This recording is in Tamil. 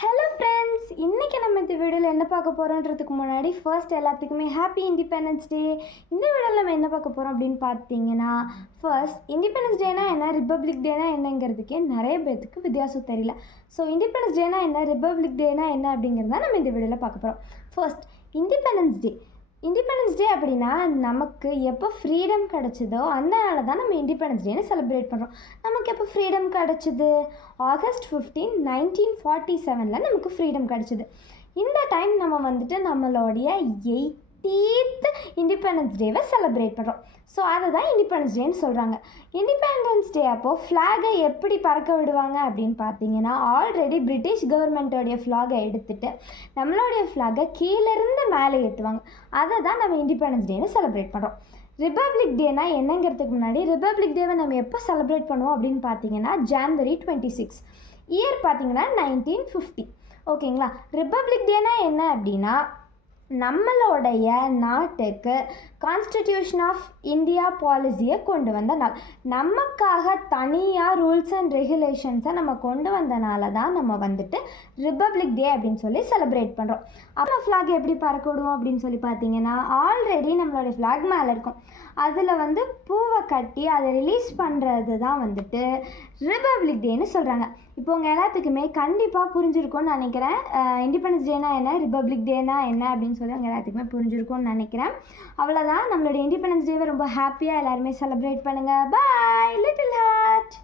ஹலோ ஃப்ரெண்ட்ஸ், இன்றைக்கி நம்ம இந்த வீடியோவில் என்ன பார்க்க போகிறோன்றதுக்கு முன்னாடி ஃபர்ஸ்ட் எல்லாத்துக்குமே ஹாப்பி இண்டிபெண்டன்ஸ் டே. இந்த வீடியோவில் நம்ம என்ன பார்க்க போகிறோம் அப்படின்னு பார்த்தீங்கன்னா, ஃபர்ஸ்ட் இண்டிபெண்டன்ஸ் டேனா என்ன, ரிப்பப்ளிக் டேனா என்னங்கிறதுக்கே நிறைய பேர்த்துக்கு வித்தியாசம் தெரியல. ஸோ இண்டிபெண்டன்ஸ் டேனா என்ன, ரிப்பப்ளிக் டேனா என்ன அப்படிங்கிறத நம்ம இந்த வீடியோவில் பார்க்க போகிறோம். First independence day. Independence day அப்படின்னா நமக்கு எப்போ ஃப்ரீடம் கிடச்சிதோ அந்த நாள் தான் நம்ம இண்டிபெண்டன்ஸ் டேன்னு செலிப்ரேட் பண்ணுறோம். நமக்கு எப்போ ஃப்ரீடம் கிடச்சிது? August 15, 1947 நமக்கு ஃப்ரீடம் கிடச்சிது. இந்த டைம் நம்ம வந்துட்டு நம்மளுடைய 80th இண்டிபெண்டன்ஸ் டேவை செலிப்ரேட் பண்ணுறோம். ஸோ அதை தான் இண்டிபெண்டன்ஸ் டேன்னு சொல்கிறாங்க. இண்டிபெண்டன்ஸ் டே அப்போது ஃப்ளாகை எப்படி பறக்க விடுவாங்க அப்படின்னு பார்த்தீங்கன்னா, ஆல்ரெடி பிரிட்டிஷ் கவர்மெண்ட்டோடைய ஃப்ளாகை எடுத்துகிட்டு நம்மளுடைய ஃப்ளாகை கீழேருந்து மேலே ஏற்றுவாங்க. அதை தான் நம்ம இண்டிபெண்டன்ஸ் டேன்னு செலிப்ரேட் பண்ணுறோம். ரிப்பப்ளிக் டேனா என்னங்கிறதுக்கு முன்னாடி, ரிப்பப்ளிக் டேவை நம்ம எப்போ செலிப்ரேட் பண்ணுவோம் அப்படின்னு பார்த்தீங்கன்னா, January 26. இயர் பார்த்தீங்கன்னா 1950. ஓகேங்களா? ரிப்பப்ளிக் டேனா என்ன அப்படின்னா, நம்மளுடைய நாட்டுக்கு கான்ஸ்டிடியூஷன் ஆஃப் இந்தியா பாலிசியை கொண்டு வந்த நாள். நமக்காக தனியாக ரூல்ஸ் அண்ட் ரெகுலேஷன்ஸை நம்ம கொண்டு வந்தனால தான் நம்ம வந்துட்டு ரிப்பப்ளிக் டே அப்படின்னு சொல்லி செலிப்ரேட் பண்ணுறோம். அப்போ ஃப்ளாக் எப்படி பறக்க விடுவோம் அப்படின்னு சொல்லி பார்த்தீங்கன்னா, ஆல்ரெடி நம்மளுடைய ஃப்ளாக் மேலே இருக்கும். அதில் வந்து பூவை கட்டி அதை ரிலீஸ் பண்ணுறது தான் வந்துட்டு ரிப்பப்ளிக் டேன்னு சொல்கிறாங்க. இப்போ உங்கள் எல்லாத்துக்குமே கண்டிப்பாக புரிஞ்சிருக்கும்னு நினைக்கிறேன். இண்டிபெண்டன்ஸ் டேனா என்ன, ரிப்பப்ளிக் டேனா என்ன அப்படின்னு சொல்லி உங்கள் எல்லாத்துக்குமே புரிஞ்சிருக்கும்னு நினைக்கிறேன். அவ்வளோதான். நம்மளுடைய இண்டிபெண்டன்ஸ் டேவை ரொம்ப ஹாப்பியாக எல்லாருமே செலிப்ரேட் பண்ணுங்கள். பாய் லிட்டில் ஹார்ட்.